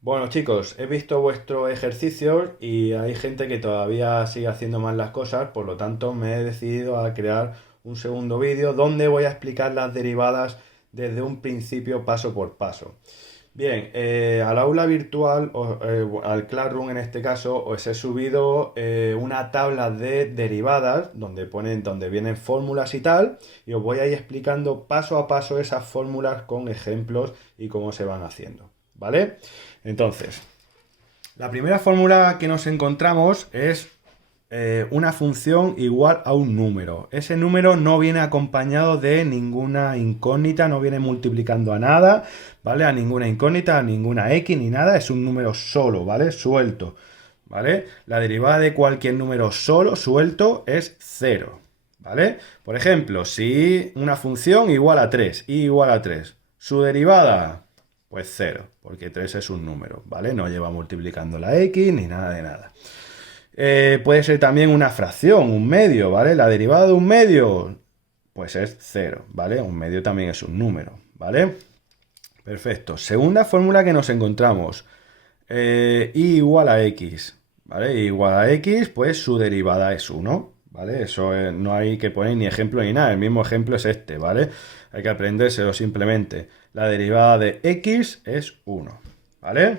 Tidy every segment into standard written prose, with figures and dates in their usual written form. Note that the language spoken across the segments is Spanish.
Bueno chicos, he visto vuestros ejercicios y hay gente que todavía sigue haciendo mal las cosas, por lo tanto me he decidido a crear un segundo vídeo donde voy a explicar las derivadas desde un principio paso por paso. Bien, al aula virtual, al Classroom en este caso, os he subido una tabla de derivadas donde vienen fórmulas y tal, y os voy a ir explicando paso a paso esas fórmulas con ejemplos y cómo se van haciendo, ¿vale? Entonces, la primera fórmula que nos encontramos es una función igual a un número. Ese número no viene acompañado de ninguna incógnita, no viene multiplicando a nada, ¿vale? A ninguna incógnita, a ninguna x ni nada, es un número solo, ¿vale? Suelto, ¿vale? La derivada de cualquier número solo, suelto, es cero, ¿vale? Por ejemplo, si una función igual a 3, y igual a 3, su derivada, pues cero, porque 3 es un número, ¿vale? No lleva multiplicando la x ni nada de nada. Puede ser también una fracción, un medio, ¿vale? La derivada de un medio, pues es cero, ¿vale? Un medio también es un número, ¿vale? Perfecto. Segunda fórmula que nos encontramos. Y igual a x, ¿vale? Y igual a x, pues su derivada es 1, ¿vale? Eso no hay que poner ni ejemplo ni nada. El mismo ejemplo es este, ¿vale? Hay que aprendérselo simplemente. La derivada de x es 1, ¿vale?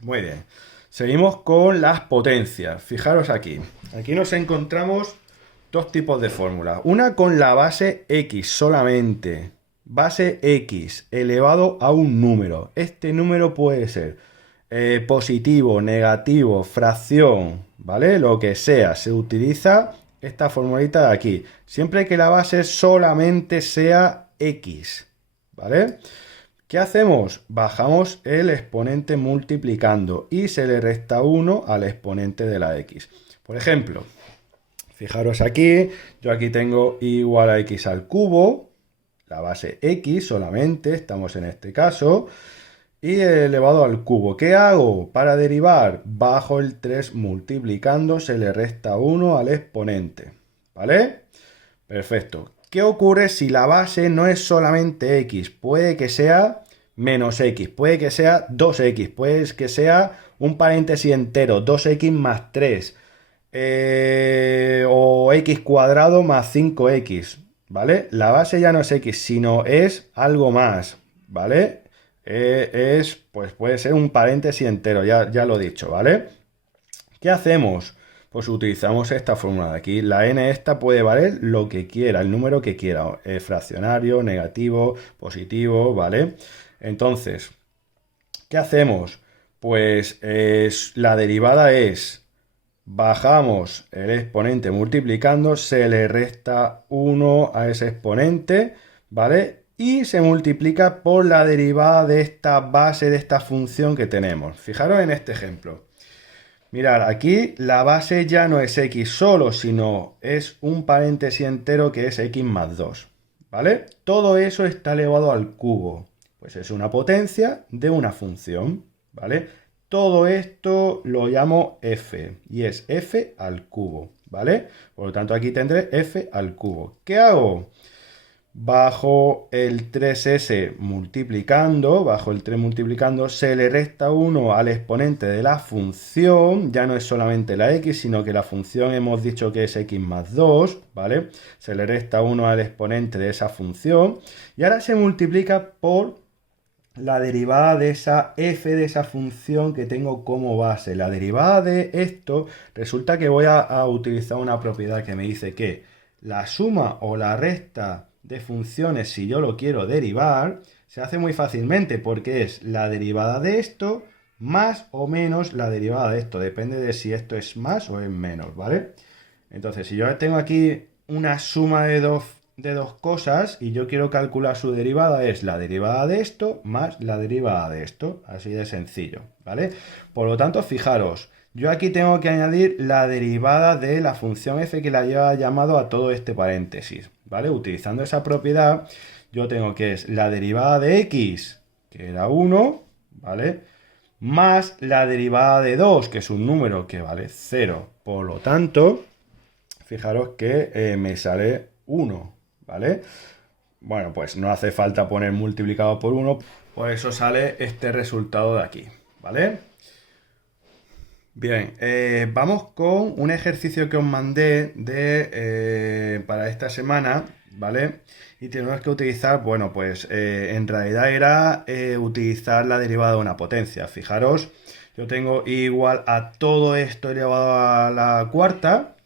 Muy bien. Seguimos con las potencias. Fijaros aquí. Aquí nos encontramos dos tipos de fórmulas. Una con la base x solamente. Base x elevado a un número. Este número puede ser positivo, negativo, fracción, ¿vale? Lo que sea. Se utiliza esta formulita de aquí. Siempre que la base solamente sea x, ¿vale? ¿Qué hacemos? Bajamos el exponente multiplicando y se le resta 1 al exponente de la x. Por ejemplo, fijaros aquí, yo aquí tengo igual a x al cubo, la base x solamente, estamos en este caso, y elevado al cubo. ¿Qué hago? Para derivar, bajo el 3 multiplicando, se le resta 1 al exponente. ¿Vale? Perfecto. ¿Qué ocurre si la base no es solamente x? Puede que sea menos x, puede que sea 2x, puede que sea un paréntesis entero, 2x más 3, o x cuadrado más 5x, ¿vale? La base ya no es x, sino es algo más, ¿vale? Pues puede ser un paréntesis entero, ya lo he dicho, ¿vale? ¿Qué hacemos? Pues utilizamos esta fórmula de aquí. La n esta puede valer lo que quiera, el número que quiera. Fraccionario, negativo, positivo, ¿vale? Entonces, ¿qué hacemos? Pues la derivada es, bajamos el exponente multiplicando, se le resta 1 a ese exponente, ¿vale? Y se multiplica por la derivada de esta base, de esta función que tenemos. Fijaros en este ejemplo. Mirad, aquí la base ya no es x solo, sino es un paréntesis entero que es x más 2, ¿vale? Todo eso está elevado al cubo, pues es una potencia de una función, ¿vale? Todo esto lo llamo f, y es f al cubo, ¿vale? Por lo tanto, aquí tendré f al cubo. ¿Qué hago? Bajo el 3s multiplicando, bajo el 3 multiplicando, se le resta 1 al exponente de la función, ya no es solamente la x, sino que la función hemos dicho que es x más 2, ¿vale? Se le resta 1 al exponente de esa función, y ahora se multiplica por la derivada de esa f de esa función que tengo como base. La derivada de esto, resulta que voy a utilizar una propiedad que me dice que la suma o la resta de funciones, si yo lo quiero derivar, se hace muy fácilmente porque es la derivada de esto más o menos la derivada de esto. Depende de si esto es más o es menos, ¿vale? Entonces, si yo tengo aquí una suma de dos cosas y yo quiero calcular su derivada, es la derivada de esto más la derivada de esto. Así de sencillo, ¿vale? Por lo tanto, fijaros, yo aquí tengo que añadir la derivada de la función f que la lleva llamado a todo este paréntesis, ¿vale? Utilizando esa propiedad, yo tengo que es la derivada de x, que era 1, ¿vale? Más la derivada de 2, que es un número que vale 0. Por lo tanto, fijaros que me sale 1, ¿vale? Bueno, pues no hace falta poner multiplicado por 1, por eso sale este resultado de aquí, ¿vale? Bien, vamos con un ejercicio que os mandé para esta semana, ¿vale? Y tenemos que utilizar, bueno, pues en realidad era utilizar la derivada de una potencia. Fijaros, yo tengo igual a todo esto elevado a la cuarta,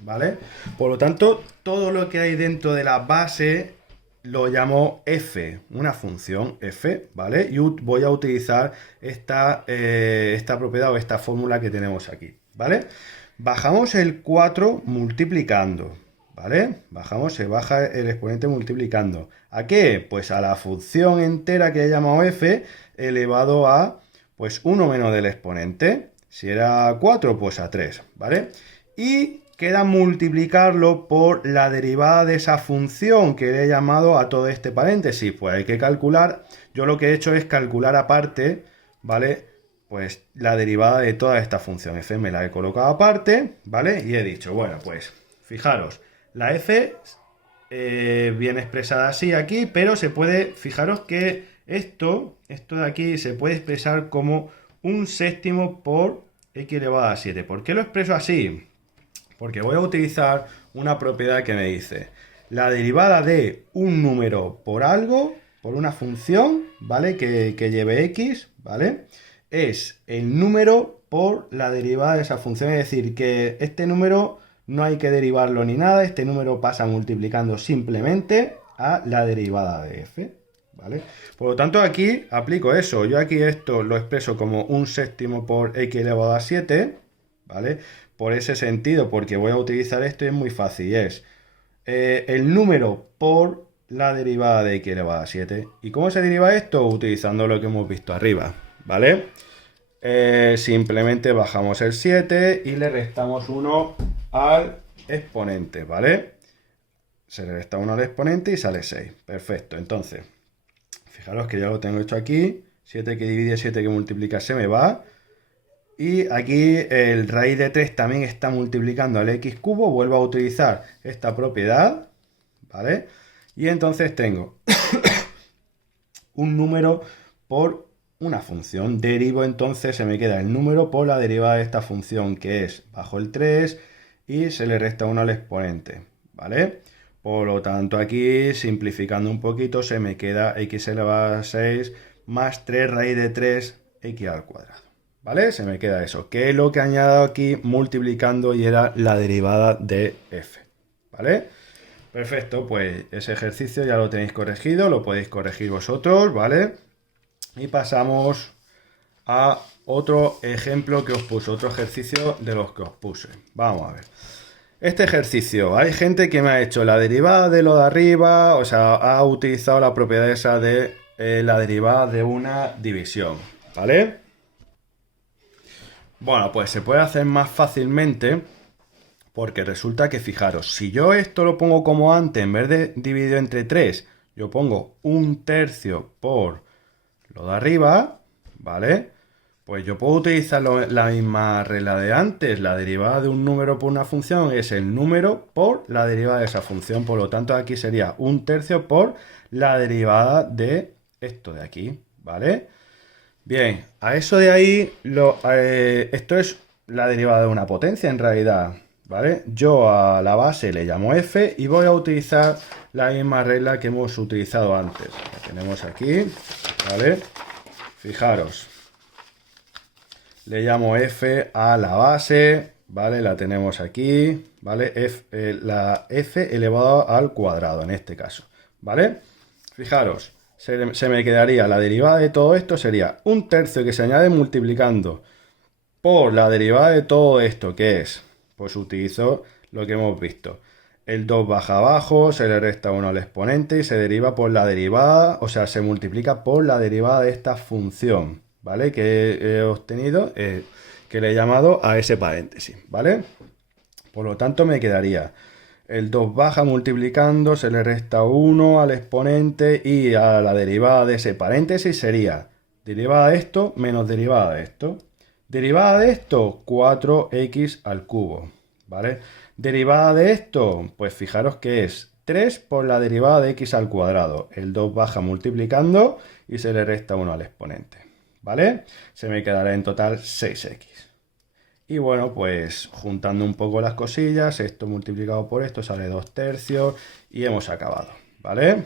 ¿vale? Por lo tanto, todo lo que hay dentro de la base lo llamo f, una función f, ¿vale? Y voy a utilizar esta propiedad o esta fórmula que tenemos aquí, ¿vale? Bajamos el 4 multiplicando, ¿vale? Se baja el exponente multiplicando. ¿A qué? Pues a la función entera que he llamado f elevado a, pues, 1 menos del exponente. Si era 4, pues a 3, ¿vale? Y queda multiplicarlo por la derivada de esa función que le he llamado a todo este paréntesis. Pues hay que calcular, yo lo que he hecho es calcular aparte, ¿vale? Pues la derivada de toda esta función f me la he colocado aparte, ¿vale? Y he dicho, bueno, pues fijaros, la f viene expresada así aquí, pero se puede, fijaros que esto de aquí se puede expresar como un séptimo por x elevado a 7. ¿Por qué lo expreso así? Porque voy a utilizar una propiedad que me dice la derivada de un número por algo, por una función, ¿vale? Que lleve x, ¿vale? Es el número por la derivada de esa función. Es decir, que este número no hay que derivarlo ni nada. Este número pasa multiplicando simplemente a la derivada de f, ¿vale? Por lo tanto, aquí aplico eso. Yo aquí esto lo expreso como un séptimo por x elevado a 7, ¿vale? Por ese sentido, porque voy a utilizar esto y es muy fácil. Es el número por la derivada de x elevado a 7. ¿Y cómo se deriva esto? Utilizando lo que hemos visto arriba, ¿vale? Simplemente bajamos el 7 y le restamos 1 al exponente, ¿vale? Se le resta 1 al exponente y sale 6. Perfecto. Entonces, fijaros que ya lo tengo hecho aquí. 7 que divide 7 que multiplica se me va. Y aquí el raíz de 3 también está multiplicando al x cubo. Vuelvo a utilizar esta propiedad, ¿vale? Y entonces tengo un número por una función. Derivo, entonces se me queda el número por la derivada de esta función, que es bajo el 3 y se le resta 1 al exponente, ¿vale? Por lo tanto, aquí, simplificando un poquito, se me queda x elevado a 6 más 3 raíz de 3 x al cuadrado. ¿Vale? Se me queda eso, que es lo que he añadido aquí multiplicando y era la derivada de f. ¿Vale? Perfecto, pues ese ejercicio ya lo tenéis corregido, lo podéis corregir vosotros, ¿vale? Y pasamos a otro ejemplo que os puse, otro ejercicio de los que os puse. Vamos a ver. Este ejercicio, hay gente que me ha hecho la derivada de lo de arriba, o sea, ha utilizado la propiedad esa de la derivada de una división, ¿vale? Bueno, pues se puede hacer más fácilmente porque resulta que, fijaros, si yo esto lo pongo como antes, en vez de dividido entre 3, yo pongo un tercio por lo de arriba, ¿vale? Pues yo puedo utilizar la misma regla de antes. La derivada de un número por una función es el número por la derivada de esa función. Por lo tanto, aquí sería un tercio por la derivada de esto de aquí, ¿vale? Bien, a eso de ahí, esto es la derivada de una potencia en realidad, ¿vale? Yo a la base le llamo f y voy a utilizar la misma regla que hemos utilizado antes. La tenemos aquí, ¿vale? Fijaros, le llamo f a la base, ¿vale? La tenemos aquí, ¿vale? La f elevado al cuadrado en este caso, ¿vale? Fijaros. Se me quedaría la derivada de todo esto, sería un tercio que se añade multiplicando por la derivada de todo esto, que es, pues utilizo lo que hemos visto. El 2 baja abajo, se le resta 1 al exponente y se deriva por la derivada, o sea, se multiplica por la derivada de esta función, ¿vale? Que he obtenido, que le he llamado a ese paréntesis, ¿vale? Por lo tanto, me quedaría... El 2 baja multiplicando, se le resta 1 al exponente y a la derivada de ese paréntesis sería derivada de esto menos derivada de esto. Derivada de esto, 4x al cubo, ¿vale? Derivada de esto, pues fijaros que es 3 por la derivada de x al cuadrado. El 2 baja multiplicando y se le resta 1 al exponente, ¿vale? Se me quedará en total 6x. Y bueno, pues juntando un poco las cosillas, esto multiplicado por esto sale 2/3 y hemos acabado, ¿vale?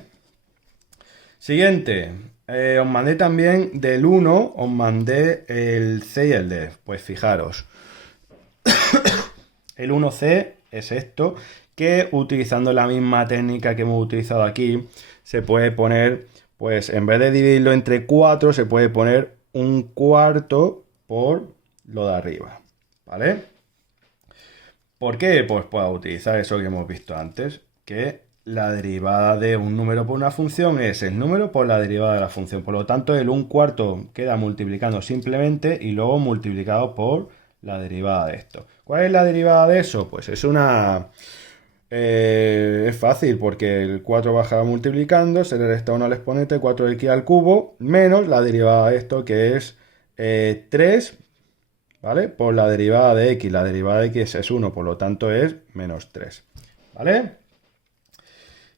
Siguiente, os mandé también del 1, os mandé el C y el D. Pues fijaros, el 1C es esto, que utilizando la misma técnica que hemos utilizado aquí, se puede poner, pues en vez de dividirlo entre 4, se puede poner un cuarto por lo de arriba, ¿vale? ¿Por qué? Pues para utilizar eso que hemos visto antes, que la derivada de un número por una función es el número por la derivada de la función. Por lo tanto, el 1/4 queda multiplicando simplemente y luego multiplicado por la derivada de esto. ¿Cuál es la derivada de eso? Pues es es fácil porque el 4 baja multiplicando, se le resta 1 al exponente, 4x al cubo, menos la derivada de esto que es 3, ¿vale? Por la derivada de x. La derivada de x es 1, por lo tanto es menos 3, ¿vale?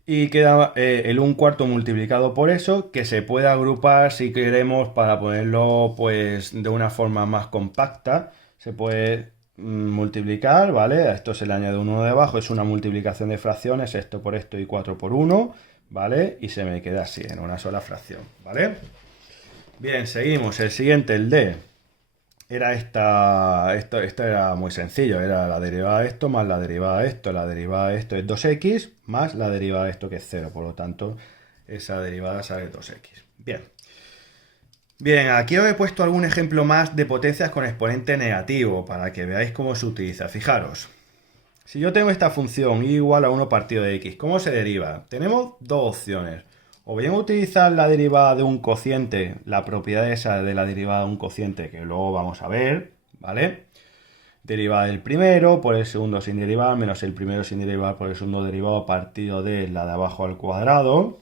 Y queda el 1/4 multiplicado por eso, que se puede agrupar si queremos para ponerlo pues de una forma más compacta. Se puede multiplicar, ¿vale? A esto se le añade un 1 debajo, es una multiplicación de fracciones, esto por esto y 4 por 1, ¿vale? Y se me queda así, en una sola fracción, ¿vale? Bien, seguimos. El siguiente, el D. Era esto era muy sencillo, era la derivada de esto más la derivada de esto. La derivada de esto es 2x más la derivada de esto que es 0, por lo tanto esa derivada sale 2x. Bien. Bien, aquí os he puesto algún ejemplo más de potencias con exponente negativo para que veáis cómo se utiliza. Fijaros, si yo tengo esta función y igual a 1 partido de x, ¿cómo se deriva? Tenemos dos opciones. O bien utilizar la derivada de un cociente, la propiedad esa de la derivada de un cociente que luego vamos a ver, ¿vale? Derivada del primero por el segundo sin derivar, menos el primero sin derivar por el segundo derivado partido de la de abajo al cuadrado.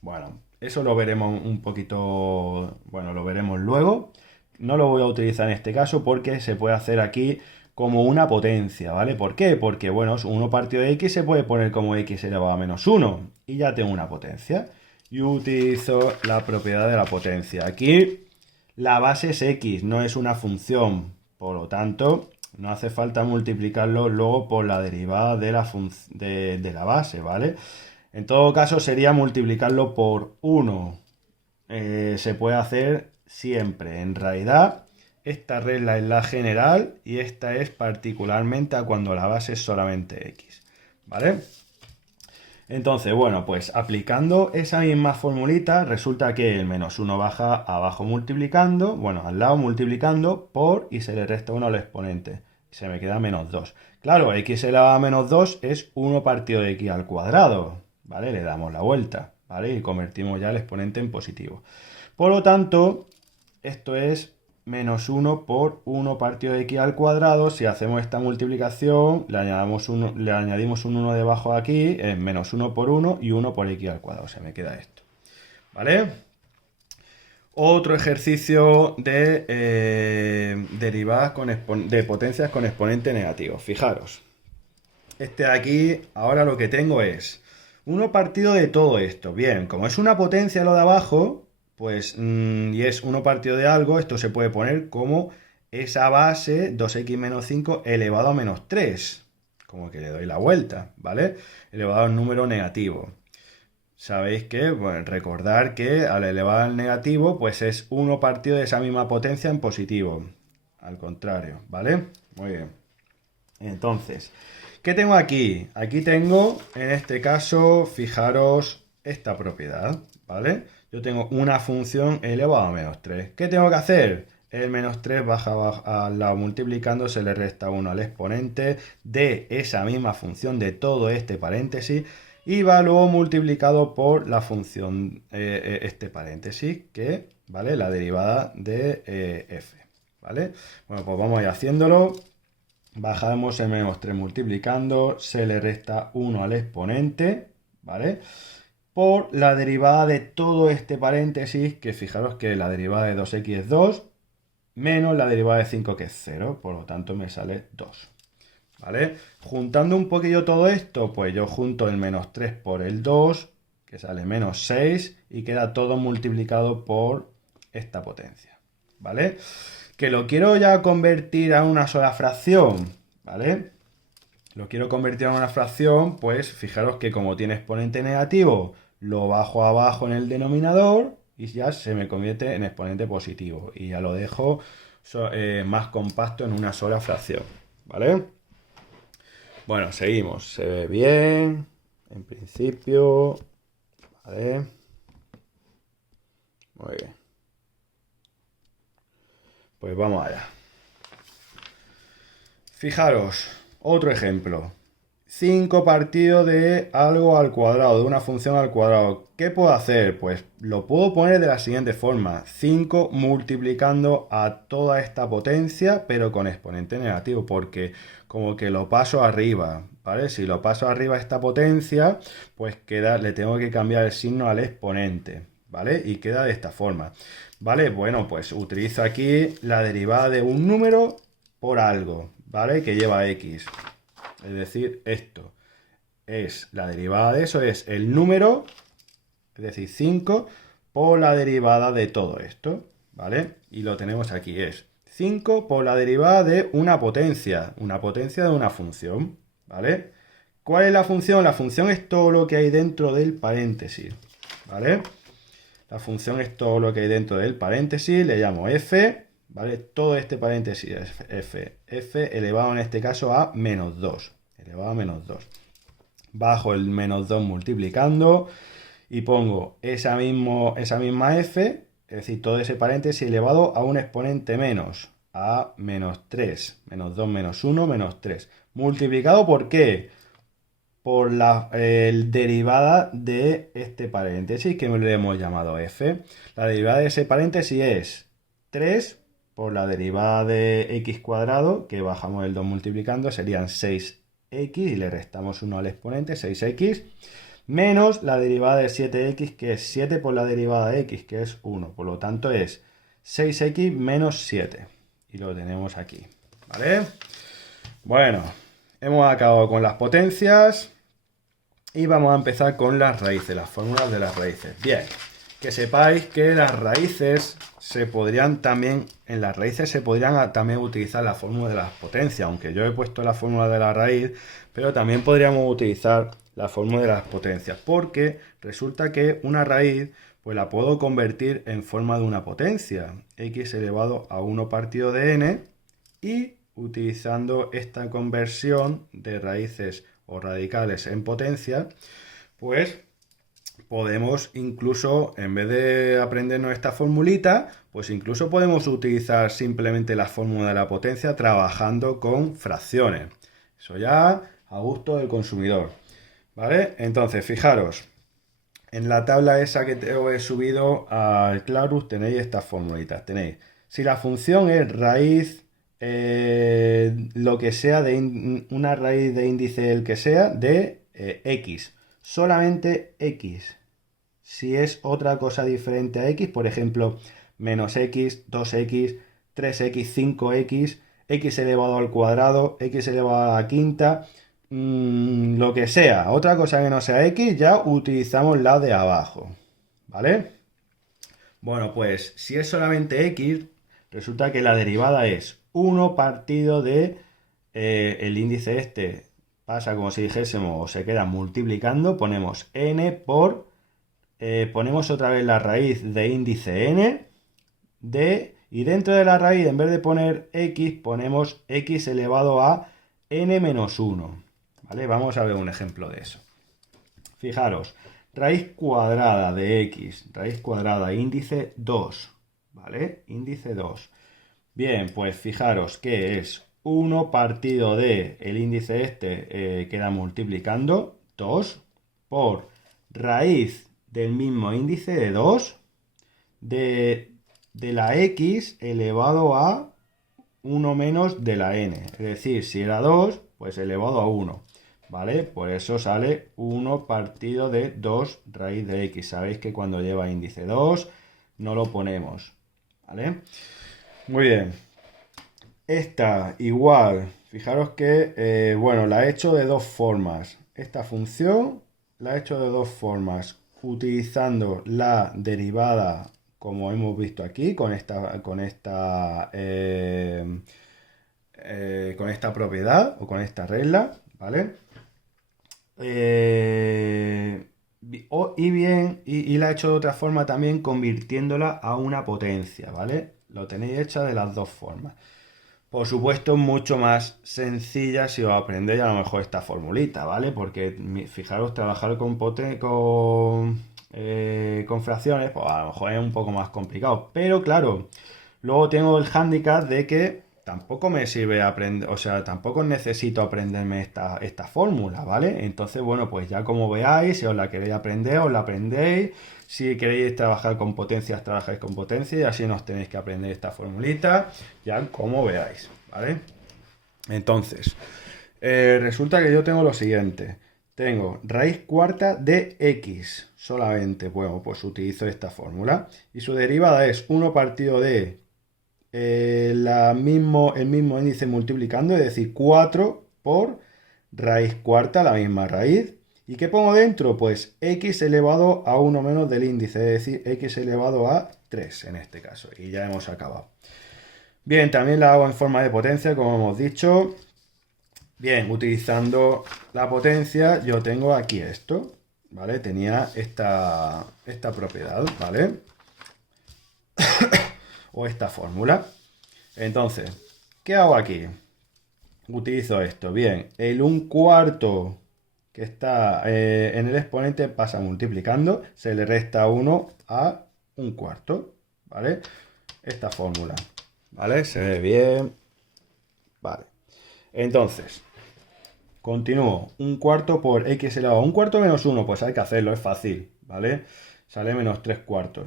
Bueno, eso lo veremos un poquito, bueno, lo veremos luego. No lo voy a utilizar en este caso porque se puede hacer aquí como una potencia, ¿vale? ¿Por qué? Porque, bueno, 1 partido de x se puede poner como x elevado a menos 1 y ya tengo una potencia. Y utilizo la propiedad de la potencia. Aquí la base es x, no es una función, por lo tanto, no hace falta multiplicarlo luego por la derivada de la base, ¿vale? En todo caso sería multiplicarlo por 1. Se puede hacer siempre. En realidad, esta regla es la general y esta es particularmente a cuando la base es solamente x, ¿vale? Entonces, bueno, pues aplicando esa misma formulita, resulta que el menos 1 baja abajo multiplicando, bueno, al lado multiplicando por y se le resta 1 al exponente. Y se me queda menos 2. Claro, x elevado a menos 2 es 1 partido de x al cuadrado, ¿vale? Le damos la vuelta, ¿vale? Y convertimos ya el exponente en positivo. Por lo tanto, esto es menos 1 por 1 partido de x al cuadrado. Si hacemos esta multiplicación, le añadimos un 1 debajo de aquí, es menos 1 por 1 y 1 por x al cuadrado. Se me queda esto, ¿vale? Otro ejercicio de derivadas de potencias con exponente negativo. Fijaros, este de aquí, ahora lo que tengo es 1 partido de todo esto. Bien, como es una potencia lo de abajo, pues, y es 1 partido de algo, esto se puede poner como esa base 2x menos 5 elevado a menos 3. Como que le doy la vuelta, ¿vale? Elevado a un número negativo. Sabéis que, bueno, recordar que al elevado al negativo, pues es 1 partido de esa misma potencia en positivo. Al contrario, ¿vale? Muy bien. Entonces, ¿qué tengo aquí? Aquí tengo, en este caso, fijaros esta propiedad, ¿vale? Yo tengo una función elevado a menos 3. ¿Qué tengo que hacer? El menos 3 baja al lado multiplicando, se le resta 1 al exponente de esa misma función de todo este paréntesis y va luego multiplicado por la función, este paréntesis, que, ¿vale? La derivada de f, ¿vale? Bueno, pues vamos a ir haciéndolo. Bajamos el menos 3 multiplicando, se le resta 1 al exponente, ¿vale? Por la derivada de todo este paréntesis, que fijaros que la derivada de 2x es 2, menos la derivada de 5 que es 0, por lo tanto me sale 2, ¿vale? Juntando un poquillo todo esto, pues yo junto el menos 3 por el 2, que sale menos 6, y queda todo multiplicado por esta potencia, ¿vale? Que lo quiero ya convertir a una sola fracción, ¿vale? Lo quiero convertir a una fracción, pues fijaros que como tiene exponente negativo, lo bajo abajo en el denominador y ya se me convierte en exponente positivo. Y ya lo dejo más compacto en una sola fracción, ¿vale? Bueno, seguimos. Se ve bien, en principio, ¿vale? Muy bien. Pues vamos allá. Fijaros, otro ejemplo. 5 partido de algo al cuadrado, de una función al cuadrado. ¿Qué puedo hacer? Pues lo puedo poner de la siguiente forma. 5 multiplicando a toda esta potencia, pero con exponente negativo, porque como que lo paso arriba, ¿vale? Si lo paso arriba esta potencia, pues le tengo que cambiar el signo al exponente, ¿vale? Y queda de esta forma, ¿vale? Bueno, pues utilizo aquí la derivada de un número por algo, ¿vale? Que lleva x. Es decir, esto es la derivada de eso, es el número, es decir, 5 por la derivada de todo esto, ¿vale? Y lo tenemos aquí, es 5 por la derivada de una potencia de una función, ¿vale? ¿Cuál es la función? La función es todo lo que hay dentro del paréntesis, ¿vale? La función es todo lo que hay dentro del paréntesis, le llamo f, ¿vale? Todo este paréntesis es f elevado en este caso a menos 2, elevado a menos 2. Bajo el menos 2 multiplicando y pongo esa misma f, es decir, todo ese paréntesis elevado a un exponente menos, a menos 3, menos 2, menos 1, menos 3. ¿Multiplicado por qué? Por la derivada de este paréntesis que le hemos llamado f. La derivada de ese paréntesis es 3 por la derivada de x cuadrado, que bajamos el 2 multiplicando, serían 6x y le restamos 1 al exponente, 6x, menos la derivada de 7x, que es 7 por la derivada de x, que es 1. Por lo tanto es 6x menos 7. Y lo tenemos aquí, ¿vale? Bueno, hemos acabado con las potencias y vamos a empezar con las raíces, las fórmulas de las raíces. Bien, que sepáis que las raíces se podrían también utilizar la fórmula de las potencias, aunque yo he puesto la fórmula de la raíz, pero también podríamos utilizar la fórmula de las potencias, porque resulta que una raíz pues la puedo convertir en forma de una potencia, x elevado a 1 partido de n, y utilizando esta conversión de raíces o radicales en potencia, pues podemos incluso, en vez de aprendernos esta formulita, pues incluso podemos utilizar simplemente la fórmula de la potencia trabajando con fracciones. Eso ya a gusto del consumidor, ¿vale? Entonces, fijaros, en la tabla esa que os he subido al Clarus tenéis estas formulitas. Tenéis, si la función es raíz, lo que sea, de una raíz de índice el que sea, de x. Solamente x. Si es otra cosa diferente a x, por ejemplo, menos x, 2x, 3x, 5x, x elevado al cuadrado, x elevado a la quinta, lo que sea, otra cosa que no sea x, ya utilizamos la de abajo, ¿vale? Bueno, pues si es solamente x, resulta que la derivada es 1 partido de el índice este, pasa como si dijésemos, o se queda multiplicando, ponemos n por, ponemos otra vez la raíz de índice n, y dentro de la raíz, en vez de poner x, ponemos x elevado a n menos 1, ¿vale? Vamos a ver un ejemplo de eso. Fijaros, raíz cuadrada de x, raíz cuadrada, índice 2, ¿vale? Índice 2. Bien, pues fijaros que es 1 partido de el índice este, queda multiplicando 2 por raíz del mismo índice de 2 de la x elevado a 1 menos de la n. Es decir, si era 2, pues elevado a 1. ¿Vale? Por eso sale 1 partido de 2 raíz de x. Sabéis que cuando lleva índice 2 no lo ponemos. ¿Vale? Muy bien. Esta igual. Fijaros que, bueno, la he hecho de dos formas. Esta función la he hecho de dos formas. Utilizando la derivada como hemos visto aquí, con esta propiedad o con esta regla, ¿vale? Y la he hecho de otra forma también convirtiéndola a una potencia, ¿vale? Lo tenéis hecha de las dos formas. Por supuesto, mucho más sencilla si os aprendéis a lo mejor esta formulita, ¿vale? Porque fijaros, trabajar con fracciones, pues a lo mejor es un poco más complicado. Pero claro, luego tengo el hándicap de que tampoco me sirve aprender, o sea, tampoco necesito aprenderme esta fórmula, ¿vale? Entonces, bueno, pues ya como veáis, si os la queréis aprender, os la aprendéis. Si queréis trabajar con potencias, trabajáis con potencia y así no os tenéis que aprender esta formulita, ya como veáis, ¿vale? Entonces, resulta que yo tengo lo siguiente. Tengo raíz cuarta de x solamente. Bueno, pues utilizo esta fórmula. Y su derivada es 1 partido de el mismo índice multiplicando, es decir, 4 por raíz cuarta, la misma raíz. ¿Y qué pongo dentro? Pues x elevado a 1 menos del índice, es decir, x elevado a 3 en este caso. Y ya hemos acabado. Bien, también la hago en forma de potencia, como hemos dicho. Bien, utilizando la potencia, yo tengo aquí esto, ¿vale? Tenía esta propiedad, ¿vale? O esta fórmula. Entonces, ¿qué hago aquí? Utilizo esto. Bien, el 1/4 que está en el exponente pasa multiplicando, se le resta 1 a 1/4, ¿vale? Esta fórmula, ¿vale? Se ve bien, vale. Entonces, continúo. 1/4 por x elevado a 1/4 menos 1, pues hay que hacerlo, es fácil, ¿vale? Sale menos 3/4.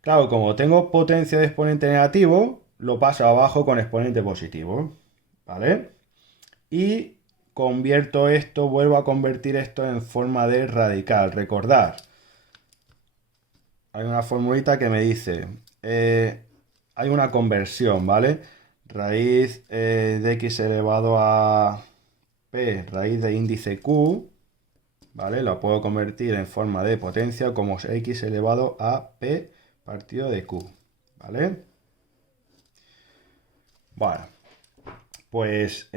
Claro, como tengo potencia de exponente negativo, lo paso abajo con exponente positivo, ¿vale? Y convierto esto, vuelvo a convertir esto en forma de radical. Recordad, hay una formulita que me dice, hay una conversión, ¿vale? Raíz de x elevado a p, raíz de índice q, ¿vale? Lo puedo convertir en forma de potencia como x elevado a p partido de q, ¿vale? Bueno, pues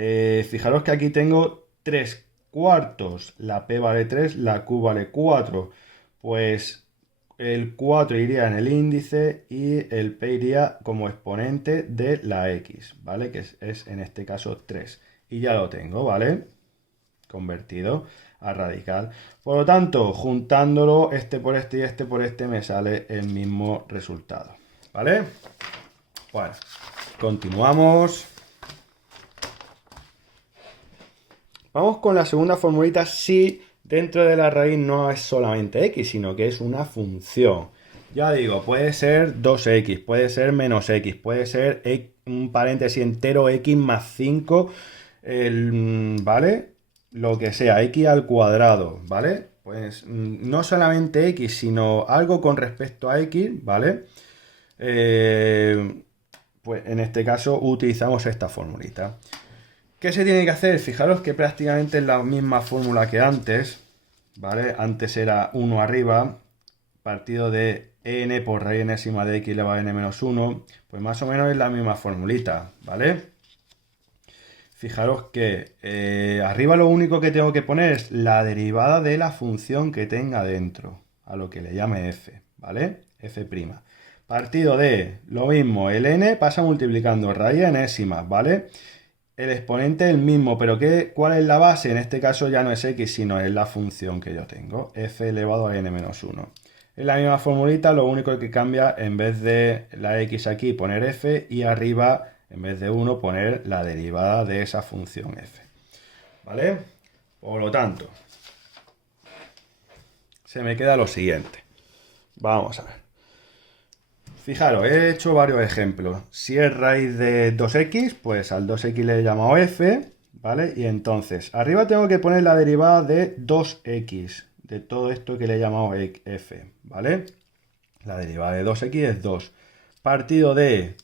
fijaros que aquí tengo 3/4, la p vale 3, la q vale 4, pues el 4 iría en el índice y el p iría como exponente de la x, ¿vale? Que es en este caso 3. Y ya lo tengo, ¿vale? Convertido a radical. Por lo tanto, juntándolo este por este y este por este me sale el mismo resultado, ¿vale? Bueno, continuamos. Vamos con la segunda formulita si dentro de la raíz no es solamente x, sino que es una función. Ya digo, puede ser 2x, puede ser menos x, puede ser un paréntesis entero x más 5, ¿vale? Lo que sea, x al cuadrado, ¿vale? Pues no solamente x, sino algo con respecto a x, ¿vale? Pues en este caso utilizamos esta formulita. ¿Qué se tiene que hacer? Fijaros que prácticamente es la misma fórmula que antes, ¿vale? Antes era 1 arriba, partido de n por raíz enésima de x elevado a n menos 1, pues más o menos es la misma formulita, ¿vale? Fijaros que arriba lo único que tengo que poner es la derivada de la función que tenga dentro, a lo que le llame f, ¿vale? f'. Partido de lo mismo, el n pasa multiplicando raíz enésima, ¿vale? El exponente es el mismo, pero ¿cuál es la base? En este caso ya no es x, sino es la función que yo tengo, f elevado a n menos 1. Es la misma formulita, lo único que cambia, en vez de la x aquí, poner f, y arriba, en vez de 1, poner la derivada de esa función f. ¿Vale? Por lo tanto, se me queda lo siguiente. Vamos a ver. Fijaros, he hecho varios ejemplos. Si es raíz de 2x, pues al 2x le he llamado f, ¿vale? Y entonces, arriba tengo que poner la derivada de 2x, de todo esto que le he llamado f, ¿vale? La derivada de 2x es 2. Partido de,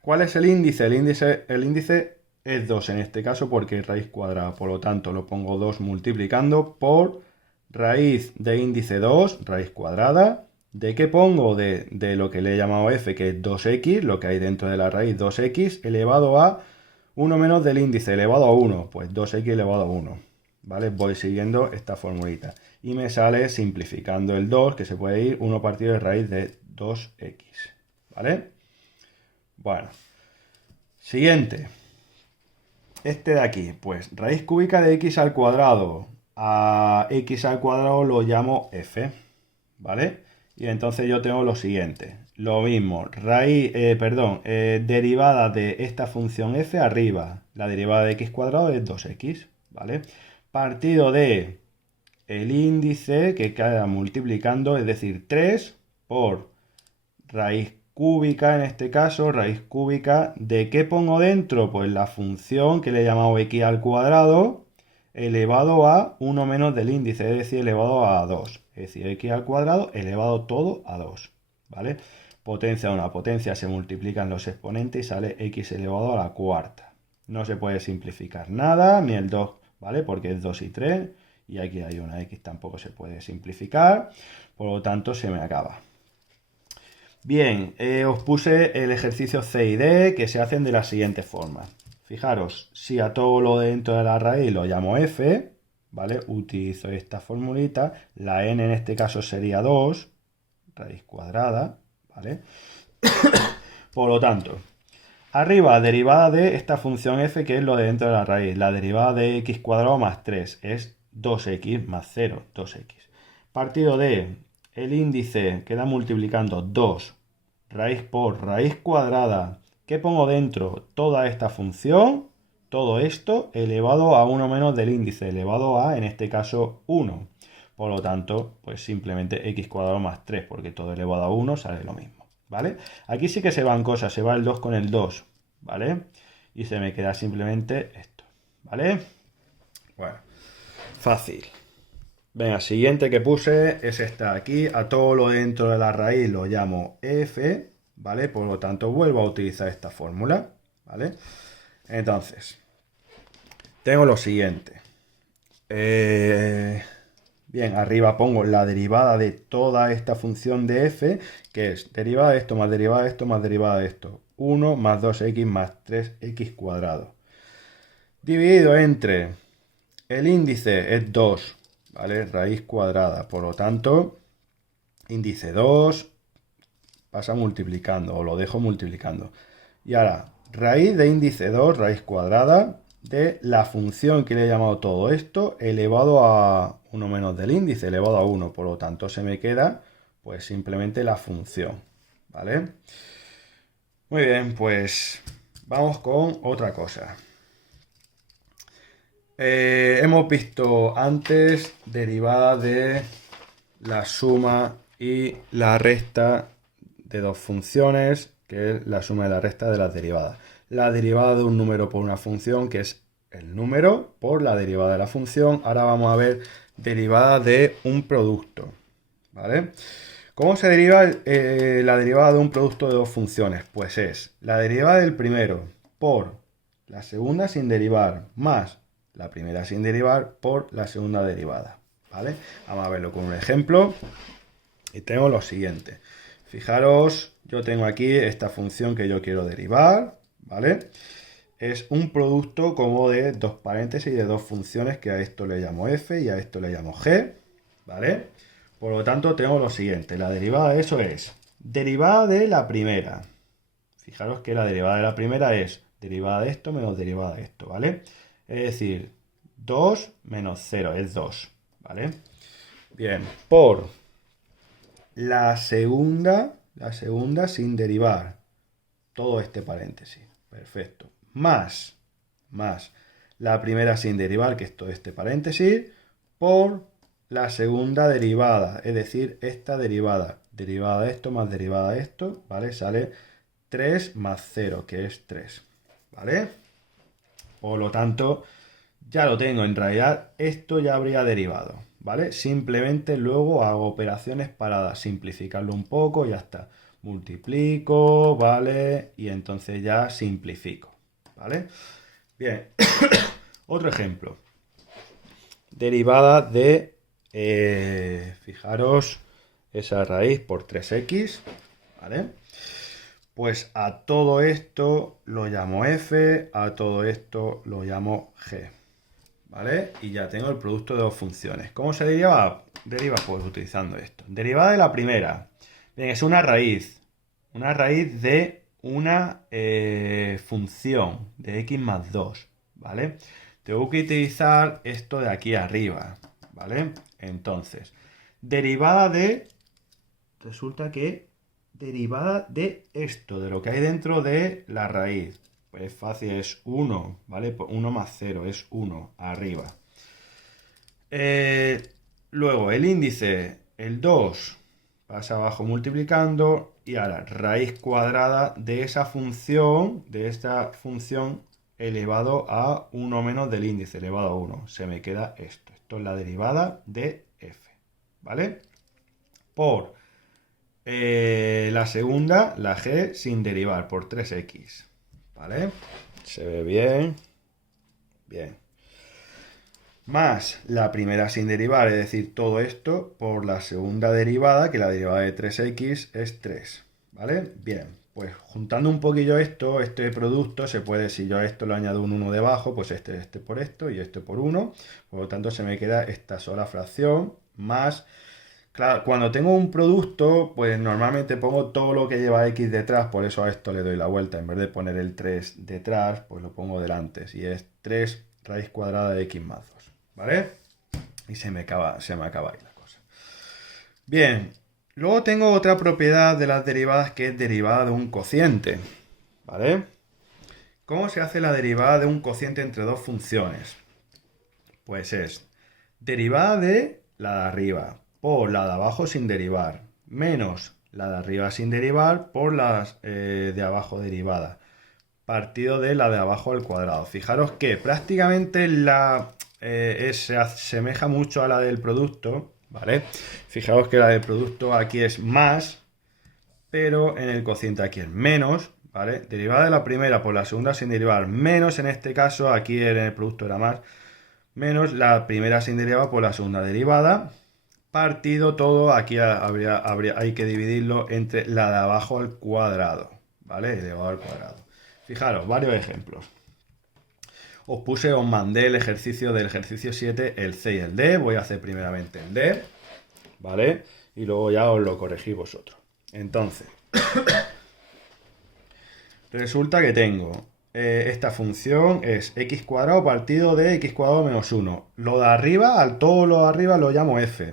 ¿cuál es el índice? El índice es 2 en este caso porque es raíz cuadrada, por lo tanto lo pongo 2 multiplicando por raíz de índice 2, raíz cuadrada, ¿De qué pongo? De lo que le he llamado f, que es 2x, lo que hay dentro de la raíz 2x elevado a 1 menos del índice elevado a 1, pues 2x elevado a 1. ¿Vale? Voy siguiendo esta formulita. Y me sale simplificando el 2, que se puede ir 1 partido de raíz de 2x. ¿Vale? Bueno. Siguiente. Este de aquí, pues raíz cúbica de x al cuadrado. A x al cuadrado lo llamo f. ¿Vale? Y entonces yo tengo lo siguiente. Lo mismo, derivada de esta función f arriba. La derivada de x cuadrado es 2x. ¿Vale? Partido de el índice que queda multiplicando, es decir, 3 por raíz cúbica, en este caso, raíz cúbica, ¿de qué pongo dentro? Pues la función que le he llamado x al cuadrado elevado a 1 menos del índice, es decir, elevado a 2. Es decir, x al cuadrado elevado todo a 2. ¿Vale? Potencia a una potencia se multiplican los exponentes y sale x elevado a la cuarta. No se puede simplificar nada, ni el 2, ¿vale? Porque es 2 y 3, y aquí hay una x, tampoco se puede simplificar, por lo tanto se me acaba. Bien, os puse el ejercicio C y D que se hacen de la siguiente forma. Fijaros, si a todo lo dentro de la raíz lo llamo f, ¿vale? Utilizo esta formulita, la n en este caso sería 2, raíz cuadrada, ¿vale? Por lo tanto, arriba, derivada de esta función f, que es lo de dentro de la raíz. La derivada de x cuadrado más 3 es 2x más 0, 2x. Partido de el índice queda multiplicando 2 raíz por raíz cuadrada. ¿Qué pongo dentro? Toda esta función, todo esto elevado a 1 menos del índice, elevado a, en este caso, 1. Por lo tanto, pues simplemente x cuadrado más 3, porque todo elevado a 1 sale lo mismo, ¿vale? Aquí sí que se van cosas, se va el 2 con el 2, ¿vale? Y se me queda simplemente esto, ¿vale? Bueno, fácil. Venga, siguiente que puse es esta aquí. A todo lo dentro de la raíz lo llamo f, ¿vale? Por lo tanto, vuelvo a utilizar esta fórmula, ¿vale? Entonces, tengo lo siguiente. Bien, arriba pongo la derivada de toda esta función de f, que es derivada de esto más derivada de esto más derivada de esto. 1 más 2x más 3x cuadrado. Dividido entre el índice es 2, ¿vale? Raíz cuadrada. Por lo tanto, índice 2 pasa multiplicando, o lo dejo multiplicando. Y ahora, raíz de índice 2, raíz cuadrada, de la función que le he llamado todo esto, elevado a 1 menos del índice, elevado a 1. Por lo tanto, se me queda, pues, simplemente la función, ¿vale? Muy bien, pues, vamos con otra cosa. Hemos visto antes derivada de la suma y la resta de dos funciones, que es la suma y la resta de las derivadas. La derivada de un número por una función, que es el número, por la derivada de la función. Ahora vamos a ver derivada de un producto, ¿vale? ¿Cómo se deriva la derivada de un producto de dos funciones? Pues es la derivada del primero por la segunda sin derivar, más la primera sin derivar por la segunda derivada, ¿vale? Vamos a verlo con un ejemplo. Y tengo lo siguiente. Fijaros, yo tengo aquí esta función que yo quiero derivar, ¿vale? Es un producto como de dos paréntesis de dos funciones, que a esto le llamo f y a esto le llamo g, ¿vale? Por lo tanto, tengo lo siguiente. La derivada de eso es derivada de la primera. Fijaros que la derivada de la primera es derivada de esto menos derivada de esto, ¿vale? Es decir, 2 menos 0 es 2, ¿vale? Bien, por la segunda sin derivar, todo este paréntesis, perfecto, más la primera sin derivar, que es todo este paréntesis, por la segunda derivada, es decir, esta derivada de esto más derivada de esto, ¿vale? Sale 3 más 0, que es 3, ¿vale? Por lo tanto, ya lo tengo. En realidad, esto ya habría derivado, ¿vale? Simplemente luego hago operaciones para simplificarlo un poco y ya está. Multiplico, ¿vale? Y entonces ya simplifico, ¿vale? Bien. Otro ejemplo. Derivada de, fijaros, esa raíz por 3x, ¿vale? Pues a todo esto lo llamo f, a todo esto lo llamo g, ¿vale? Y ya tengo el producto de dos funciones. ¿Cómo se deriva? Deriva pues utilizando esto. Derivada de la primera. Bien, es una raíz de una función de x más 2, ¿vale? Tengo que utilizar esto de aquí arriba, ¿vale? Entonces, derivada de... Resulta que derivada de esto, de lo que hay dentro de la raíz. Pues es fácil, es 1, ¿vale? 1 más 0 es 1, arriba. Luego, el índice, el 2, pasa abajo multiplicando y ahora raíz cuadrada de esa función, de esta función elevado a 1 menos del índice elevado a 1. Se me queda esto. Esto es la derivada de f, ¿vale? Por la segunda, la g, sin derivar, por 3x, ¿vale? Se ve bien. Bien. Más la primera sin derivar, es decir, todo esto por la segunda derivada, que la derivada de 3x es 3, ¿vale? Bien, pues juntando un poquillo esto, este producto se puede, si yo a esto le añado un 1 debajo, pues este por esto y este por 1, por lo tanto se me queda esta sola fracción más... Claro, cuando tengo un producto, pues normalmente pongo todo lo que lleva x detrás, por eso a esto le doy la vuelta. En vez de poner el 3 detrás, pues lo pongo delante. Y es 3 raíz cuadrada de x más 2, ¿vale? Y se me acaba ahí la cosa. Bien, luego tengo otra propiedad de las derivadas que es derivada de un cociente, ¿vale? ¿Cómo se hace la derivada de un cociente entre dos funciones? Pues es derivada de la de arriba por la de abajo sin derivar, menos la de arriba sin derivar por la de abajo derivada, partido de la de abajo al cuadrado. Fijaros que prácticamente se asemeja mucho a la del producto, ¿vale? Fijaros que la del producto aquí es más, pero en el cociente aquí es menos, ¿vale? Derivada de la primera por la segunda sin derivar, menos en este caso, aquí en el producto era más, menos la primera sin derivada por la segunda derivada, partido todo, aquí hay que dividirlo entre la de abajo al cuadrado, ¿vale? Elevado al cuadrado. Fijaros, varios ejemplos. Os mandé el ejercicio del ejercicio 7, el C y el D. Voy a hacer primeramente el D, ¿vale? Y luego ya os lo corregís vosotros. Entonces, resulta que tengo esta función es x cuadrado partido de x cuadrado menos 1. Lo de arriba, todo lo de arriba lo llamo f.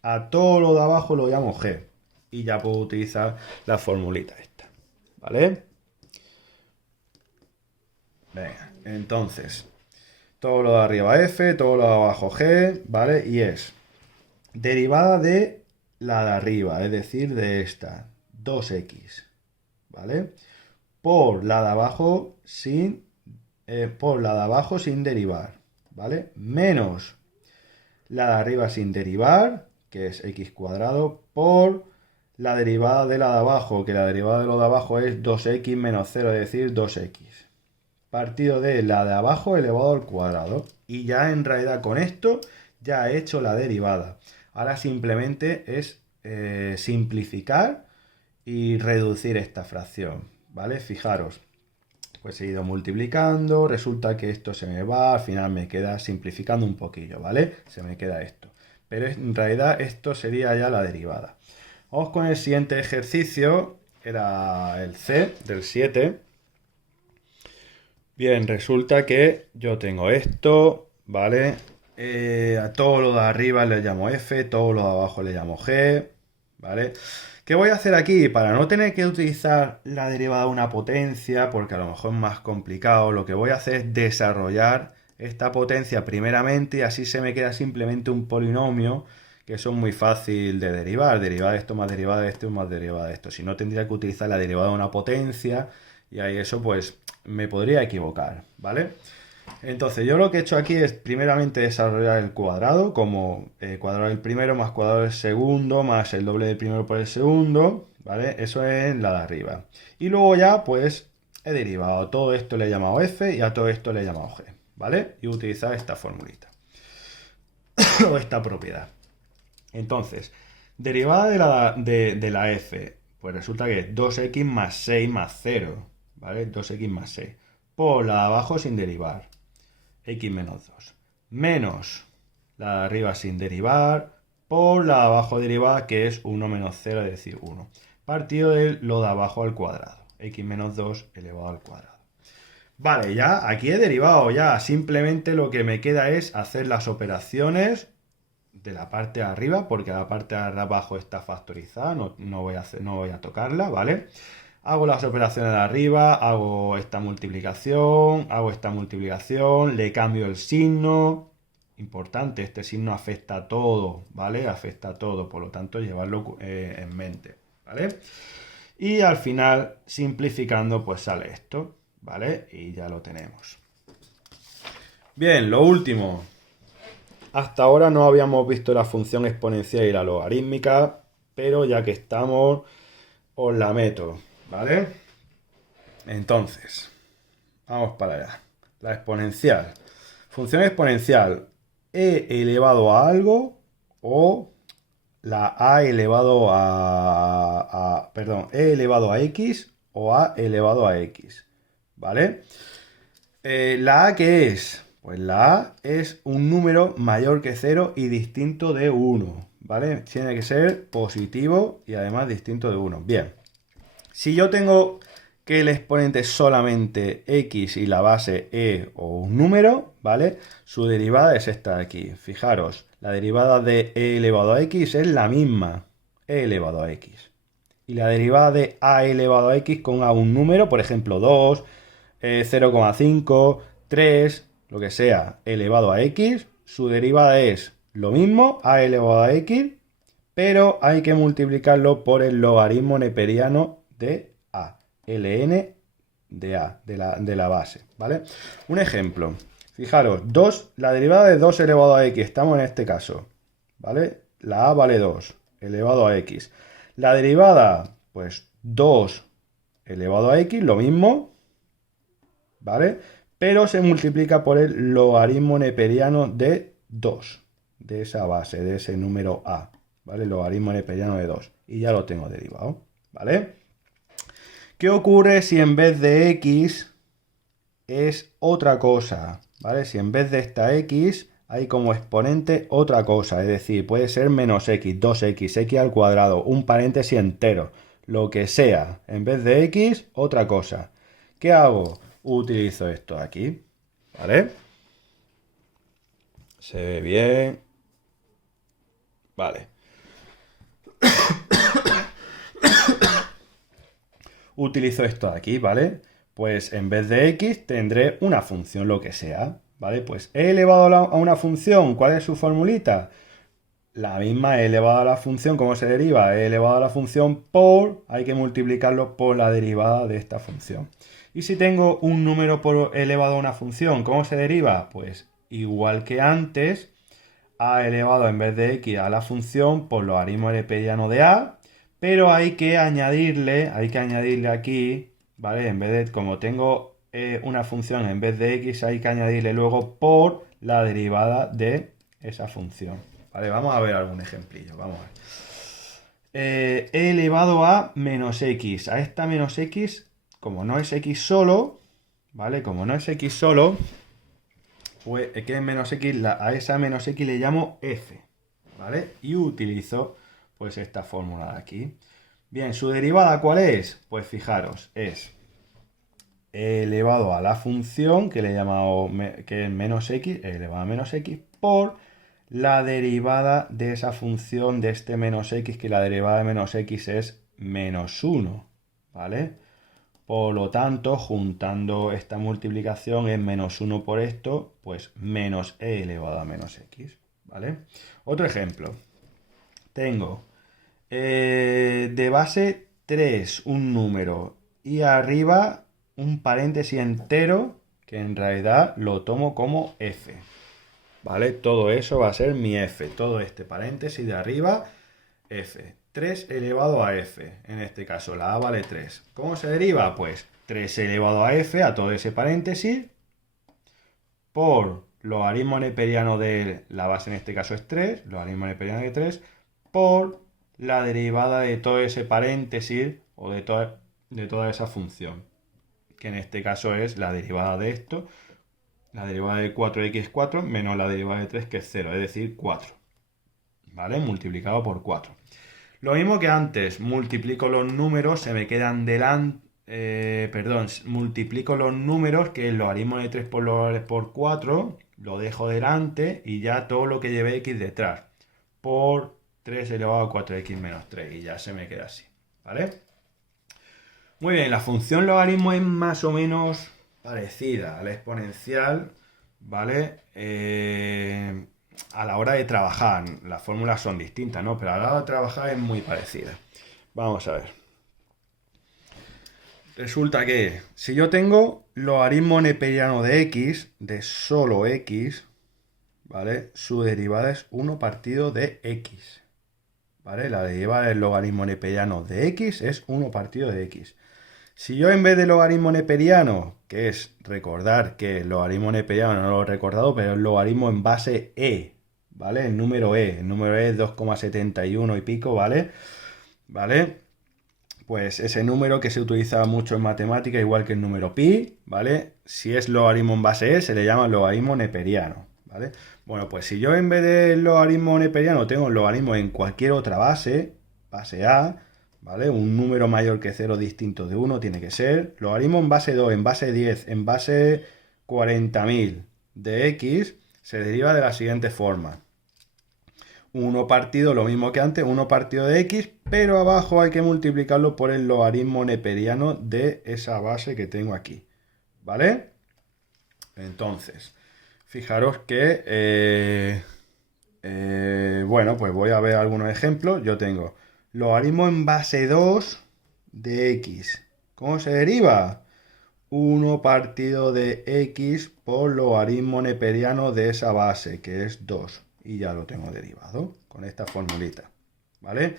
A todo lo de abajo lo llamo g. Y ya puedo utilizar la formulita esta, ¿vale? Venga, entonces, todo lo de arriba f, todo lo de abajo g, ¿vale? Y es derivada de la de arriba, es decir, de esta, 2x, ¿vale? Por la de abajo sin derivar, ¿vale? Menos la de arriba sin derivar, que es x cuadrado, por la derivada de la de abajo, que la derivada de lo de abajo es 2x menos 0, es decir, 2x. Partido de la de abajo elevado al cuadrado. Y ya en realidad con esto ya he hecho la derivada. Ahora simplemente es simplificar y reducir esta fracción, ¿vale? Fijaros, pues he ido multiplicando, resulta que esto se me va, al final me queda simplificando un poquillo, ¿vale? Se me queda esto. Pero en realidad esto sería ya la derivada. Vamos con el siguiente ejercicio, era el C del 7. Bien, resulta que yo tengo esto, ¿vale? A todo lo de arriba le llamo F, todo lo de abajo le llamo G, ¿vale? ¿Qué voy a hacer aquí? Para no tener que utilizar la derivada de una potencia, porque a lo mejor es más complicado, lo que voy a hacer es desarrollar esta potencia primeramente y así se me queda simplemente un polinomio, que eso es muy fácil de derivar. Derivada de esto más derivada de esto más derivada de esto. Si no, tendría que utilizar la derivada de una potencia y ahí eso pues me podría equivocar, ¿vale? Entonces yo lo que he hecho aquí es primeramente desarrollar el cuadrado, como cuadrado del primero más cuadrado del segundo más el doble del primero por el segundo, ¿vale? Eso es la de arriba. Y luego ya pues he derivado, todo esto le he llamado f y a todo esto le he llamado g, ¿vale? Y utilizar esta formulita o esta propiedad. Entonces, Derivada de la f, pues resulta que es 2x más 6 más 0, ¿vale? 2x más 6. Por la de abajo sin derivar, x menos 2. Menos la de arriba sin derivar, por la de abajo derivada, que es 1 menos 0, es decir, 1. Partido de lo de abajo al cuadrado, x menos 2 elevado al cuadrado. Vale, ya aquí he derivado ya. Simplemente lo que me queda es hacer las operaciones de la parte de arriba, porque la parte de abajo está factorizada, no voy a tocarla, ¿vale? Hago las operaciones de arriba, hago esta multiplicación, le cambio el signo. Importante, este signo afecta a todo, ¿vale? Afecta a todo, por lo tanto, llevarlo en mente, ¿vale? Y al final, simplificando, pues sale esto, ¿vale? Y ya lo tenemos. Bien, lo último. Hasta ahora no habíamos visto la función exponencial y la logarítmica, pero ya que estamos, os la meto, ¿vale? Entonces, vamos para allá. La exponencial. Función exponencial, e elevado a algo o la a elevado e elevado a x o a elevado a x, ¿vale? ¿La a qué es? Pues la a es un número mayor que 0 y distinto de 1, ¿vale? Tiene que ser positivo y además distinto de 1. Bien, si yo tengo que el exponente es solamente x y la base e o un número, ¿vale? Su derivada es esta de aquí. Fijaros, la derivada de e elevado a x es la misma, e elevado a x. Y la derivada de a elevado a x con a un número, por ejemplo 2, 0,5, 3, lo que sea, elevado a x, su derivada es lo mismo, a elevado a x, pero hay que multiplicarlo por el logaritmo neperiano de a, ln de a, de la base, ¿vale? Un ejemplo, fijaros, la derivada de 2 elevado a x, estamos en este caso, ¿vale? La a vale 2 elevado a x. La derivada, pues 2 elevado a x, lo mismo, ¿vale? Pero se multiplica por el logaritmo neperiano de 2, de esa base, de ese número a, ¿vale? Logaritmo neperiano de 2. Y ya lo tengo derivado, ¿vale? ¿Qué ocurre si en vez de x es otra cosa, ¿vale? Si en vez de esta x hay como exponente otra cosa, es decir, puede ser menos x, 2x, x al cuadrado, un paréntesis entero, lo que sea. En vez de x, otra cosa. ¿Qué hago? Utilizo esto aquí, ¿vale? Se ve bien. Vale. Utilizo esto de aquí, ¿vale? Pues en vez de x tendré una función, lo que sea, ¿vale? Pues he elevado a una función, ¿cuál es su formulita? La misma, he elevado a la función, ¿cómo se deriva? He elevado a la función por, hay que multiplicarlo por la derivada de esta función. Y si tengo un número por elevado a una función, ¿cómo se deriva? Pues igual que antes, a elevado en vez de x a la función por logaritmo neperiano de a, pero hay que añadirle aquí, ¿vale? En vez de, como tengo una función en vez de x, hay que añadirle luego por la derivada de esa función. Vale, vamos a ver algún ejemplillo, vamos a ver. He elevado a menos x. A esta menos x, como no es x solo, ¿vale? Como no es x solo, pues que es menos x, a esa menos x le llamo f, ¿vale? Y utilizo pues esta fórmula de aquí. Bien, ¿su derivada cuál es? Pues fijaros, es e elevado a la función que le he llamado que es menos x, e elevado a menos x, por la derivada de esa función de este menos x, que la derivada de menos x es menos 1, ¿vale? Por lo tanto, juntando esta multiplicación es menos 1 por esto, pues menos e elevado a menos x, ¿vale? Otro ejemplo. Tengo de base 3 un número y arriba un paréntesis entero que en realidad lo tomo como f, ¿vale? Todo eso va a ser mi f, todo este paréntesis de arriba, f. 3 elevado a f, en este caso la a vale 3. ¿Cómo se deriva? Pues 3 elevado a f, a todo ese paréntesis, por logaritmo neperiano de la base en este caso es 3, logaritmo neperiano de 3, por la derivada de todo ese paréntesis o de toda esa función, que en este caso es la derivada de esto, la derivada de 4x4 menos la derivada de 3, que es 0, es decir, 4, ¿vale? Multiplicado por 4. Lo mismo que antes, multiplico los números, se me quedan delante, multiplico los números, que es logaritmo de 3 por 4, lo dejo delante y ya todo lo que lleve x detrás, por 3 elevado a 4x menos 3, y ya se me queda así, ¿vale? Muy bien, la función logaritmo es más o menos parecida a la exponencial, ¿vale? A la hora de trabajar, las fórmulas son distintas, ¿no? Pero a la hora de trabajar es muy parecida. Vamos a ver. Resulta que si yo tengo logaritmo neperiano de x, de solo x, ¿vale? Su derivada es 1 partido de x, ¿vale? La derivada del logaritmo neperiano de x es 1 partido de x. Si yo en vez de logaritmo neperiano, que es recordar que el logaritmo neperiano no lo he recordado, pero el logaritmo en base e, ¿vale? El número e es 2,71 y pico, ¿vale? ¿Vale? Pues ese número que se utiliza mucho en matemática, igual que el número pi, ¿vale? Si es logaritmo en base e, se le llama logaritmo neperiano, ¿vale? Bueno, pues si yo en vez del logaritmo neperiano tengo el logaritmo en cualquier otra base, base a, ¿vale? Un número mayor que 0 distinto de 1 tiene que ser. Logaritmo en base 2, en base 10, en base 40.000 de x se deriva de la siguiente forma. 1 partido, lo mismo que antes, 1 partido de x, pero abajo hay que multiplicarlo por el logaritmo neperiano de esa base que tengo aquí, ¿vale? Entonces, fijaros que, bueno, pues voy a ver algunos ejemplos. Yo tengo logaritmo en base 2 de x. ¿Cómo se deriva? 1 partido de x por logaritmo neperiano de esa base, que es 2. Y ya lo tengo derivado con esta formulita, ¿vale?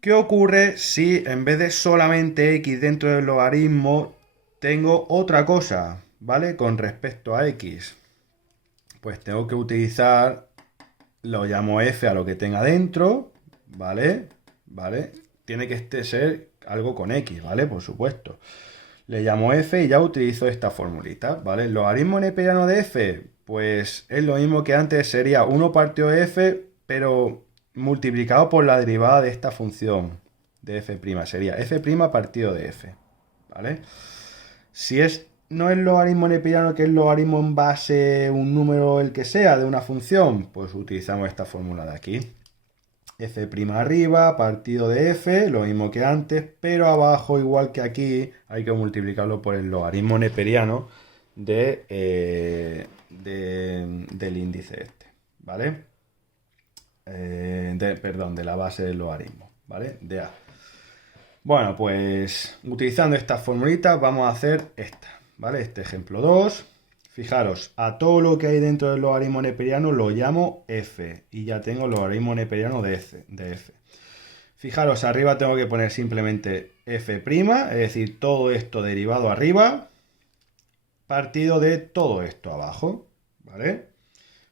¿Qué ocurre si en vez de solamente x dentro del logaritmo tengo otra cosa, ¿vale? Con respecto a x. Pues tengo que utilizar, lo llamo f a lo que tenga dentro, ¿vale? ¿Vale? Tiene que ser algo con x, ¿vale? Por supuesto. Le llamo f y ya utilizo esta formulita, ¿vale? El logaritmo neperiano de f, pues es lo mismo que antes, sería 1 partido de f, pero multiplicado por la derivada de esta función de f', sería f' partido de f, ¿vale? Si no es logaritmo neperiano, que es logaritmo en base un número el que sea de una función, pues utilizamos esta fórmula de aquí. F' arriba, partido de f, lo mismo que antes, pero abajo, igual que aquí, hay que multiplicarlo por el logaritmo neperiano del índice este, ¿vale? Perdón, de la base del logaritmo, ¿vale? De a. Bueno, pues utilizando estas formulitas vamos a hacer esta, ¿vale? Este ejemplo 2. Fijaros, a todo lo que hay dentro del logaritmo neperiano lo llamo f, y ya tengo el logaritmo neperiano de f. Fijaros, arriba tengo que poner simplemente f', es decir, todo esto derivado arriba, partido de todo esto abajo, ¿vale?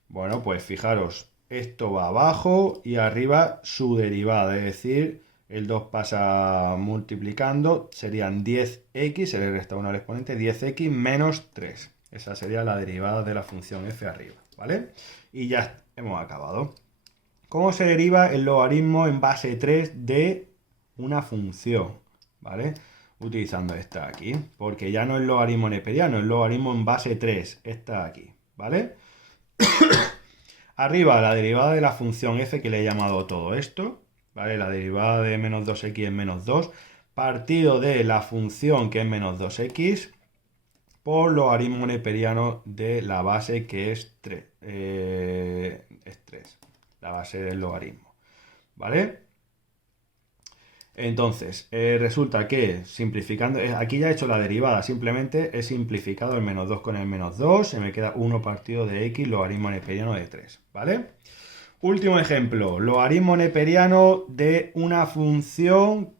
Bueno, pues fijaros, esto va abajo y arriba su derivada, es decir, el 2 pasa multiplicando, serían 10x, se le resta 1 al exponente, 10x menos 3. Esa sería la derivada de la función f arriba, ¿vale? Y ya hemos acabado. ¿Cómo se deriva el logaritmo en base 3 de una función? ¿Vale? Utilizando esta aquí, porque ya no es logaritmo neperiano, es logaritmo en base 3, esta aquí, ¿vale? Arriba la derivada de la función f, que le he llamado todo esto, ¿vale? La derivada de menos 2x es menos 2, partido de la función que es menos 2x, por logaritmo neperiano de la base, que es 3. Es 3, la base del logaritmo, ¿vale? Entonces, resulta que simplificando, aquí ya he hecho la derivada, simplemente he simplificado el menos 2 con el menos 2, se me queda 1 partido de x logaritmo neperiano de 3, ¿vale? Último ejemplo, logaritmo neperiano de una función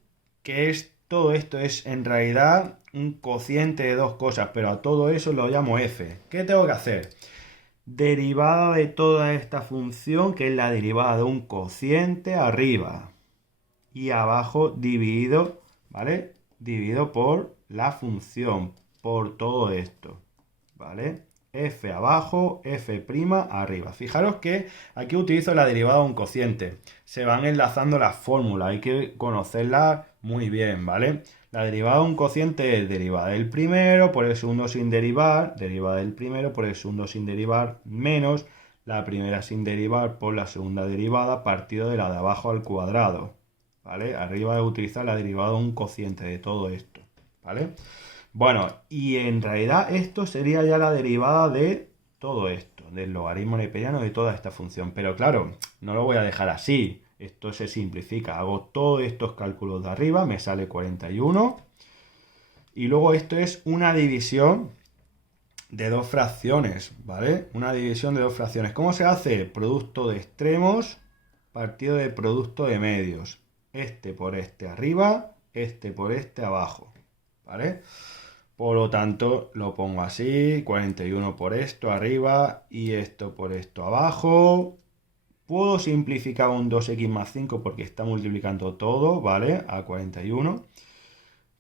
que es, todo esto es en realidad un cociente de dos cosas, pero a todo eso lo llamo f. ¿Qué tengo que hacer? Derivada de toda esta función, que es la derivada de un cociente arriba, y abajo dividido, ¿vale? Dividido por la función, por todo esto, ¿vale? F abajo, F' arriba. Fijaros que aquí utilizo la derivada de un cociente. Se van enlazando las fórmulas, hay que conocerlas muy bien, ¿vale? La derivada de un cociente es derivada del primero por el segundo sin derivar, derivada del primero por el segundo sin derivar, menos la primera sin derivar por la segunda derivada partido de la de abajo al cuadrado, ¿vale? Arriba de utilizar la derivada de un cociente de todo esto, ¿vale? Bueno, y en realidad esto sería ya la derivada de todo esto, del logaritmo neperiano de toda esta función. Pero claro, no lo voy a dejar así. Esto se simplifica. Hago todos estos cálculos de arriba, me sale 41. Y luego esto es una división de dos fracciones, ¿vale? Una división de dos fracciones. ¿Cómo se hace? Producto de extremos partido de producto de medios. Este por este arriba, este por este abajo, ¿vale? Por lo tanto, lo pongo así, 41 por esto arriba y esto por esto abajo. Puedo simplificar un 2x más 5 porque está multiplicando todo, ¿vale? A 41.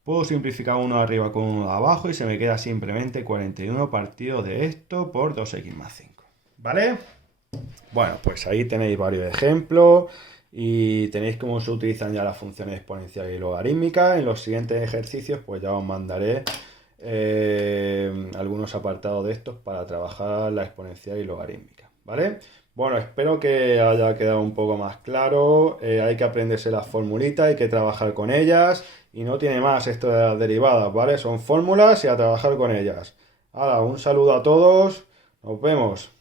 Puedo simplificar uno de arriba con uno de abajo y se me queda simplemente 41 partido de esto por 2x más 5, ¿vale? Bueno, pues ahí tenéis varios ejemplos y tenéis cómo se utilizan ya las funciones exponenciales y logarítmicas. En los siguientes ejercicios pues ya os mandaré algunos apartados de estos para trabajar la exponencial y logarítmica, ¿vale? Bueno, espero que haya quedado un poco más claro. Hay que aprenderse las formulitas, hay que trabajar con ellas y no tiene más esto de las derivadas, ¿vale? Son fórmulas y a trabajar con ellas. Ahora, un saludo a todos, nos vemos.